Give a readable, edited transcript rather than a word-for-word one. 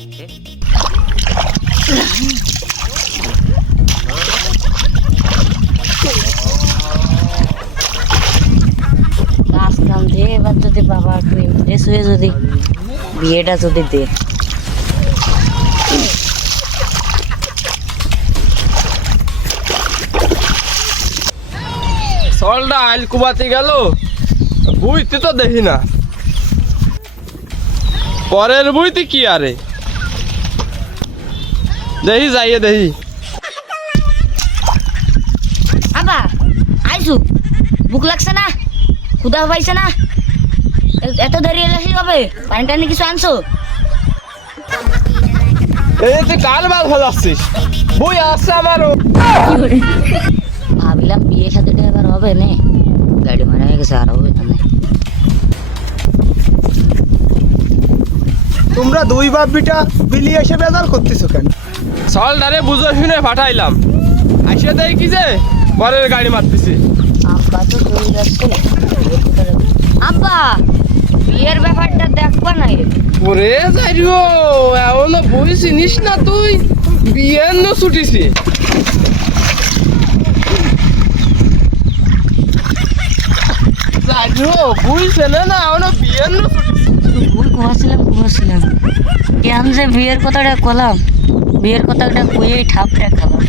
কাজ কাম দিয়ে এবার যদি বাবা একটু ইমপ্রেস হয়ে যদি বিয়েটা যদি দে। সলটা আইল কুবাতে গেল, বুঝতে তো দেখি না। পরের বুঝতে কি আরে দেখি যাইয়ে দেখি। আবা আইসু, ভুক লাগছে না? ক্ষুধা পাইছে না? এত দেরি হলে কি হবে? পানি টানি কিছু আনছো? এই তুই কার বাল ফেলাচ্ছিস? বই আসছে আমারও। ভাবিলাম বিয়ে সাথে এবার হবে নে, গাড়ি মারা হয়ে গেছে, আর হবে না। তোমরা দুই বাপ বিটা বিলি এসে বেজার করতেছো কেন? সলটারে বুঝে শুনে পাঠাইলাম, আসে দেয় কি যে পরের গাড়ি মারতেছি। আব্বা তো চলে যাচ্ছে। আব্বা বিয়ের ব্যাপারটা দেখবা না? ওরে যাইও এমন বই চিনিস না তুই? বিয়ের ন ছুটিছি। যাইও বুঝছে না না এমন বিয়ের ন ছুটিছি। ভুল কুমাছিলাম কেন যে বিয়ের কথাটা কলাম, বিয়ের কথাটা কইয়েই ঠাপটা খেলাম।